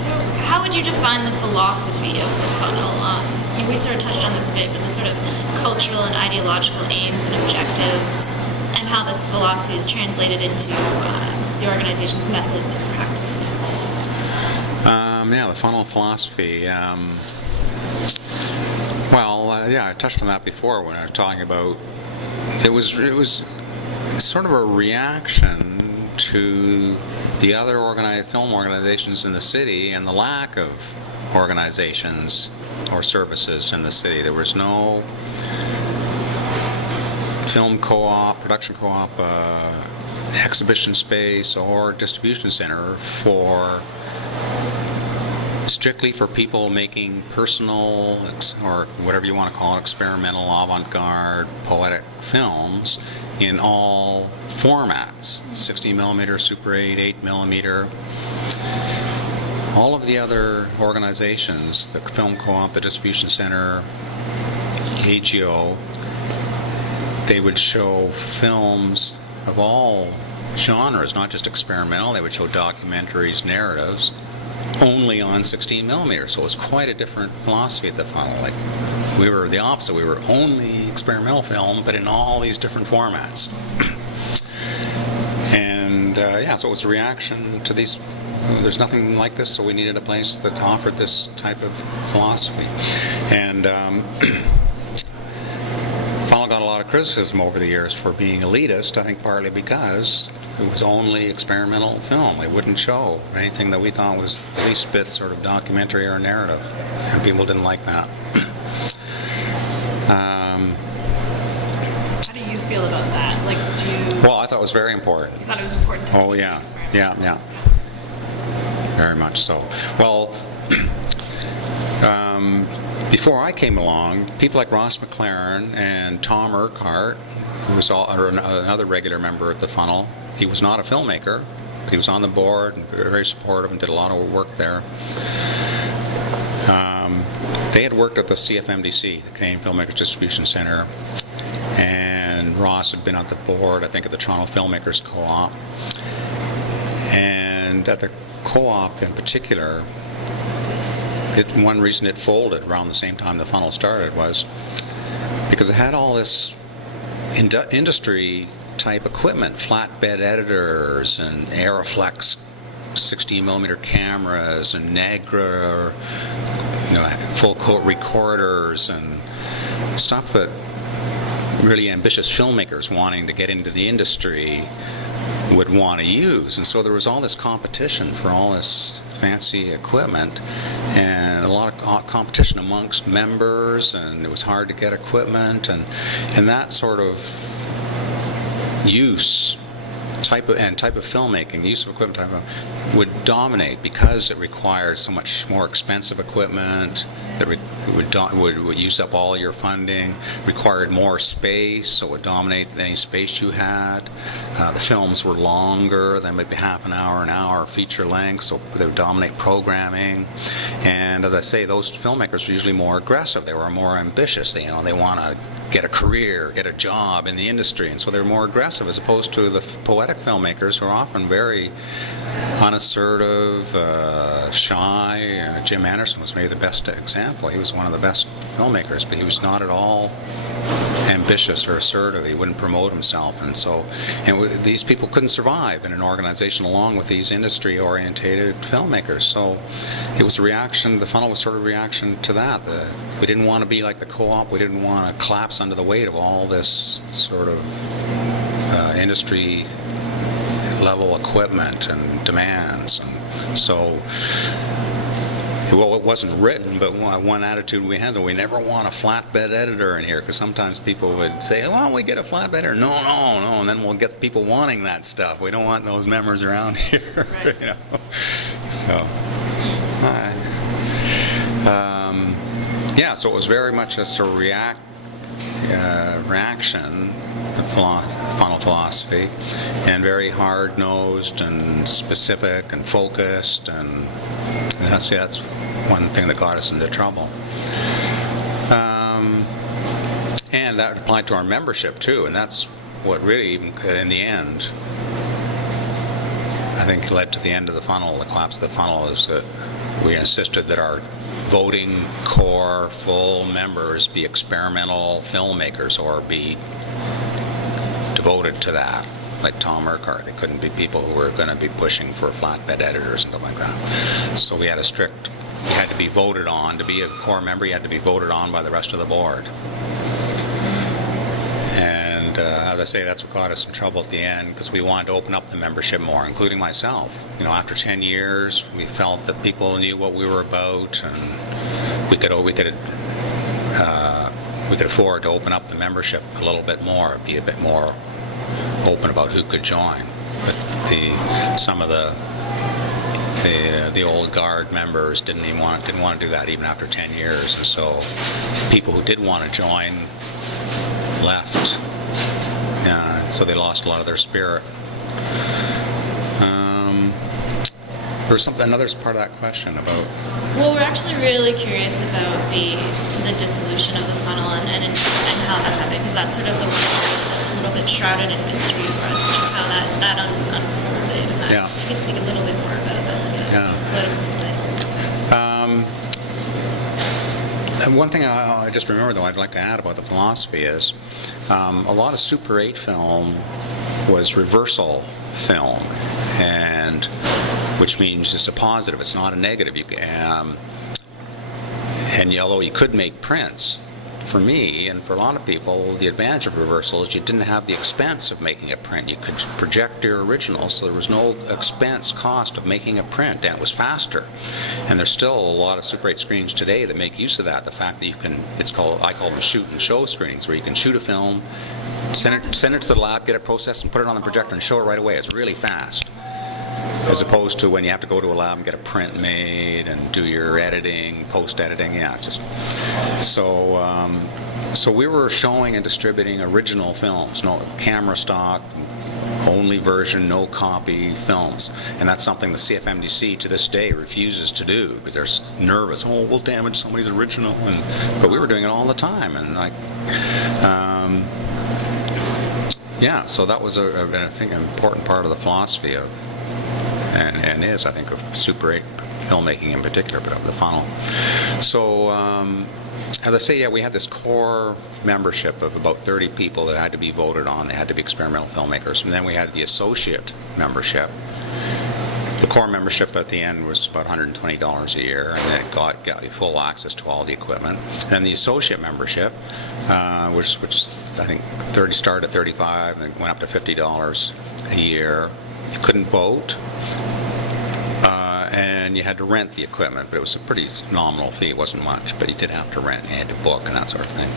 So how would you define the philosophy of the funnel? We sort of touched on this a bit, but the sort of cultural and ideological aims and objectives, and how this philosophy is translated into the organization's methods and practices. The funnel philosophy. I touched on that before when I was talking about it was sort of a reaction to the other film organizations in the city and the lack of organizations or services in the city. There was no film co-op, production co-op, exhibition space or distribution center strictly for people making personal, or whatever you want to call it, experimental, avant-garde, poetic films in all formats, 16mm, Super 8, 8mm. All of the other organizations, the Film Co-op, the Distribution Center, AGO, they would show films of all genres, not just experimental. They would show documentaries, narratives, only on 16mm. So it was quite a different philosophy at the funnel. Like, we were the opposite. We were only experimental film, but in all these different formats. And so it was a reaction to these. There's nothing like this, so we needed a place that offered this type of philosophy. And Funnel got a lot of criticism over the years for being elitist, I think partly because it was only experimental film. It wouldn't show anything that we thought was the least bit sort of documentary or narrative. And people didn't like that. How do you feel about that? Well, I thought it was very important. You thought it was important to keep yeah. experimental? Yeah. Very much so. Well, before I came along, people like Ross McLaren and Tom Urquhart, who was another regular member at the Funnel, he was not a filmmaker. He was on the board and very supportive and did a lot of work there. They had worked at the CFMDC, the Canadian Filmmakers Distribution Center, and Ross had been on the board, I think, at the Toronto Filmmakers Co-op. And at the co-op in particular, one reason it folded around the same time the Funnel started was because it had all this industry type equipment, flatbed editors and Aeroflex 16mm cameras and Negra, full coat recorders and stuff that really ambitious filmmakers wanting to get into the industry would want to use. And so there was all this competition for all this fancy equipment and a lot of competition amongst members, and it was hard to get equipment, and that sort of type of filmmaking, use of equipment would dominate because it required so much more expensive equipment that would use up all your funding, required more space, so it would dominate any space you had. The films were longer, they might be half an hour, feature length, so they would dominate programming. And as I say, those filmmakers were usually more aggressive, they were more ambitious, they want to get a career, get a job in the industry, and so they're more aggressive as opposed to the poetic filmmakers who are often very unassertive, shy. Jim Anderson was maybe the best example. He was one of the best filmmakers, but he was not at all ambitious or assertive. He wouldn't promote himself, and these people couldn't survive in an organization along with these industry-orientated filmmakers. So it was a reaction. The Funnel was sort of a reaction to that. We didn't want to be like the co-op. We didn't want to collapse under the weight of all this sort of industry level equipment and demands. And so, well, it wasn't written, but one attitude we had that we never want a flatbed editor in here, because sometimes people would say, "Why don't we get a flatbed editor?" No, and then we'll get people wanting that stuff. We don't want those members around here. Right. So, so it was very much a sort of reaction, the Funnel philosophy, and very hard-nosed and specific and focused, and that's one thing that got us into trouble. And that applied to our membership too, and that's what really, in the end, I think led to the end of the funnel, the collapse of the funnel, is that we insisted that our voting core full members be experimental filmmakers or be devoted to that, like Tom Urquhart. They couldn't be people who were going to be pushing for flatbed editors and stuff like that. So we had a strict, you had to be voted on. To be a core member, you had to be voted on by the rest of the board. And as I say, that's what got us in trouble at the end, because we wanted to open up the membership more, including myself. You know, after 10 years, we felt that people knew what we were about, and we could afford to open up the membership a little bit more, be a bit more open about who could join. But some of the old guard members didn't want to do that even after 10 years, and so people who did want to join left. So they lost a lot of their spirit. There was another part of that question about. Well, we're actually really curious about the dissolution of the funnel and how that happened, because that's sort of the one area that's a little bit shrouded in mystery for us, just how that unfolded. And that, Yeah. you can speak a little bit more about that sort of political split. And one thing I just remember, though, I'd like to add about the philosophy is a lot of Super 8 film was reversal film, and which means it's a positive, it's not a negative. And although you could make prints, for me and for a lot of people, the advantage of reversal is you didn't have the expense of making a print. You could project your original, so there was no expense cost of making a print, and it was faster. And there's still a lot of Super 8 screens today that make use of that. The fact that you can, I call them shoot and show screenings, where you can shoot a film, send it to the lab, get it processed, and put it on the projector and show it right away. It's really fast, as opposed to when you have to go to a lab and get a print made and do your editing, post-editing. So we were showing and distributing original films, no camera stock, only version, no copy films. And that's something the CFMDC to this day refuses to do, because they're nervous. Oh, we'll damage somebody's original. But we were doing it all the time. And so that was, I think, an important part of the philosophy of, and is, I think, of Super 8 filmmaking in particular, but of the funnel. So, as I say, we had this core membership of about 30 people that had to be voted on. They had to be experimental filmmakers. And then we had the associate membership. The core membership at the end was about $120 a year, and then it got you full access to all the equipment. And then the associate membership, which I think started at $35 and then went up to $50 a year. You couldn't vote, and you had to rent the equipment, but it was a pretty nominal fee. It wasn't much, but you did have to rent, and you had to book and that sort of thing.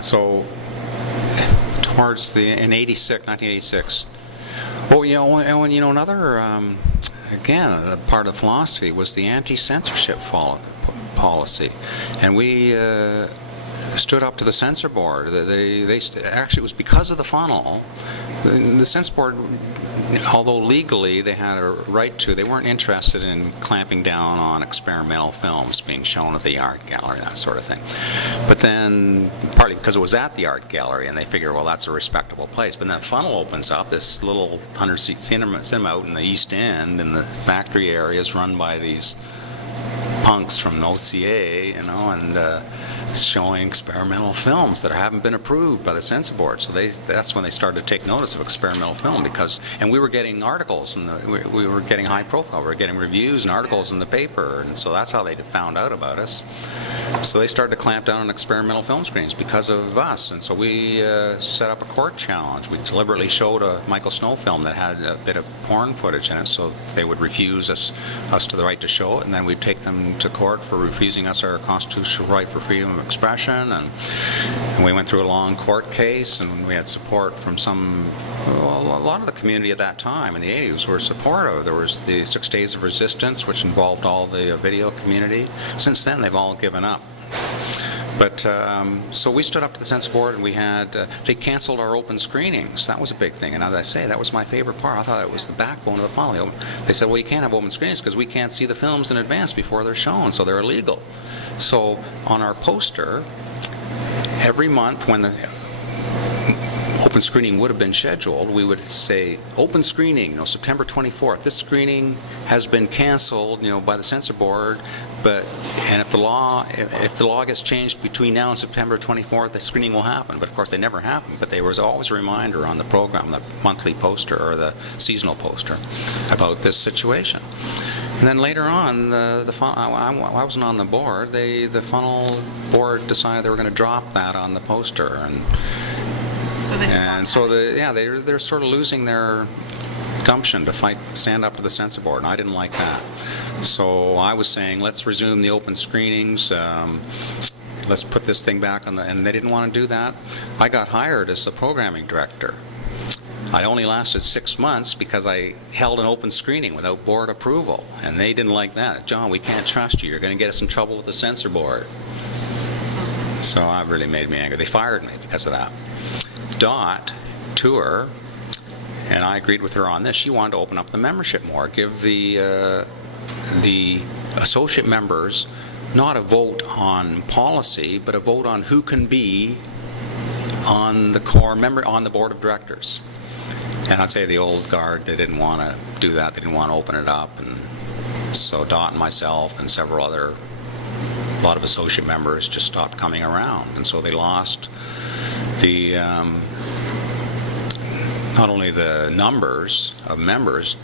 So towards in 1986. Another again, part of the philosophy was the anti-censorship policy, and we stood up to the censor board. Actually, it was because of the funnel. The censor board, although legally they had a right to, they weren't interested in clamping down on experimental films being shown at the art gallery, that sort of thing. But then, partly because it was at the art gallery, and they figured, well, that's a respectable place. But then the funnel opens up, this little 100-seat cinema out in the East End, in the factory areas run by these punks from OCA, and showing experimental films that haven't been approved by the censor board. So that's when they started to take notice of experimental film, and we were getting articles, and we were getting high profile. We were getting reviews and articles in the paper, and so that's how they found out about us. So they started to clamp down on experimental film screens because of us, and so we set up a court challenge. We deliberately showed a Michael Snow film that had a bit of porn footage in it, so they would refuse us to the right to show it, and then we'd take them to court for refusing us our constitutional right for freedom of expression, and we went through a long court case, and we had support from a lot of the community at that time in the 80s were supportive. There was the 6 Days of Resistance, which involved all the video community. Since then, they've all given up. But so we stood up to the censor board, and we had they canceled our open screenings. That was a big thing, and as I say, that was my favorite part. I thought it was the backbone of the funnel. They said, well, you can't have open screenings because we can't see the films in advance before they're shown, so they're illegal. So on our poster, every month when the open screening would have been scheduled, we would say, open screening, September 24th. This screening has been canceled, by the censor board, and if the law gets changed between now and September 24th, the screening will happen. But of course, they never happened. But there was always a reminder on the program, the monthly poster or the seasonal poster, about this situation. And then later on, I wasn't on the board. The funnel board decided they were going to drop that on the poster, they're sort of losing their gumption to stand up to the censor board, and I didn't like that. So I was saying, let's resume the open screenings. Let's put this thing back on and they didn't want to do that. I got hired as the programming director. I only lasted 6 months because I held an open screening without board approval, and they didn't like that. John, we can't trust you. You're going to get us in trouble with the censor board. So that really made me angry. They fired me because of that. Dot, to her, and I agreed with her on this, she wanted to open up the membership more, give the associate members not a vote on policy, but a vote on who can be on the core member, on the board of directors. And I'd say the old guard, they didn't want to do that, they didn't want to open it up, and so Dot and myself and a lot of associate members just stopped coming around, and so they lost the not only the numbers of members,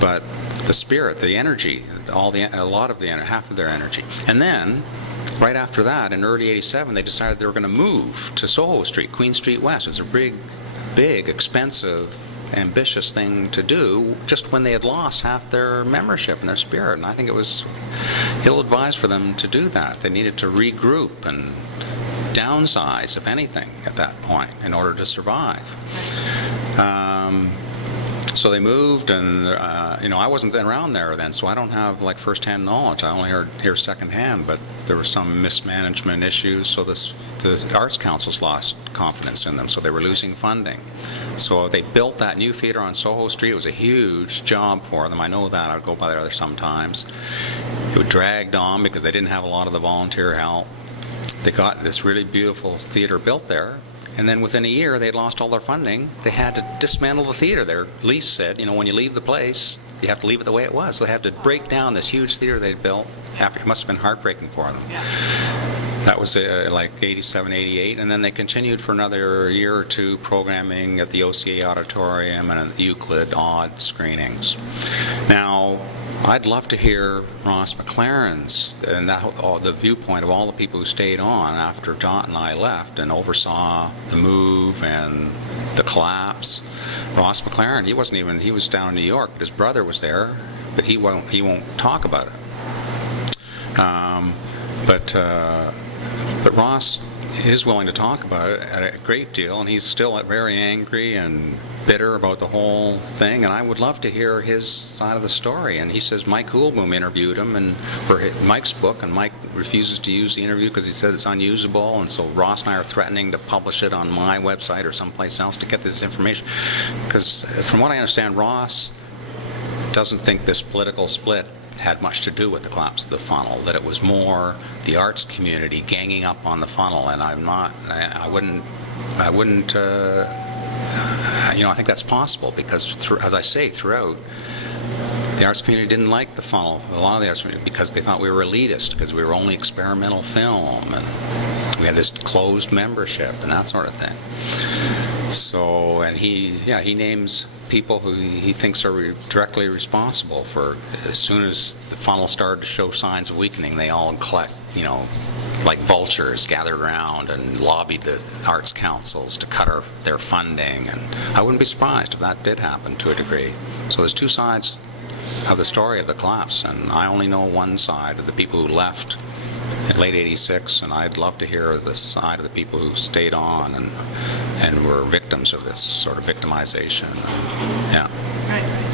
but the spirit, the energy, half of their energy. And then, right after that, in early '87, they decided they were going to move to Soho Street, Queen Street West. It's a big, expensive, ambitious thing to do just when they had lost half their membership and their spirit. And I think it was ill-advised for them to do that. They needed to regroup and downsize, if anything, at that point in order to survive. So they moved, and I wasn't around there then, so I don't have first-hand knowledge. I only hear secondhand, but there were some mismanagement issues, so the Arts Councils lost confidence in them, so they were losing funding. So they built that new theatre on Soho Street. It was a huge job for them. I know that. I would go by there sometimes. It dragged on because they didn't have a lot of the volunteer help. They got this really beautiful theatre built there, and then within a year they had lost all their funding. They had to dismantle the theatre. Their lease said, when you leave the place, you have to leave it the way it was. So they had to break down this huge theatre they'd built. It must have been heartbreaking for them. Yeah. That was like 87, 88, and then they continued for another year or two programming at the OCA Auditorium and at the Euclid odd screenings. Now, I'd love to hear Ross McLaren's and the viewpoint of all the people who stayed on after Dot and I left and oversaw the move and the collapse. Ross McLaren, he was down in New York, but his brother was there, but he won't talk about it. But Ross is willing to talk about it a great deal, and he's still very angry and bitter about the whole thing, and I would love to hear his side of the story. And he says Mike Hoolboom interviewed him and for Mike's book, and Mike refuses to use the interview because he said it's unusable, and so Ross and I are threatening to publish it on my website or someplace else to get this information. Because from what I understand, Ross doesn't think this political split had much to do with the collapse of the funnel, that it was more the arts community ganging up on the funnel, and I think that's possible because, as I say, throughout, the arts community didn't like the funnel, a lot of the arts community, because they thought we were elitist, because we were only experimental film, and we had this closed membership and that sort of thing. So, and he names people who he thinks are directly responsible for, as soon as the funnel started to show signs of weakening, they all collect, like vultures, gathered around and lobbied the arts councils to cut their funding. And I wouldn't be surprised if that did happen to a degree. So there's two sides of the story of the collapse, and I only know one side of the people who left in late '86, and I'd love to hear the side of the people who stayed on and were victims of this sort of victimization. Yeah. Right.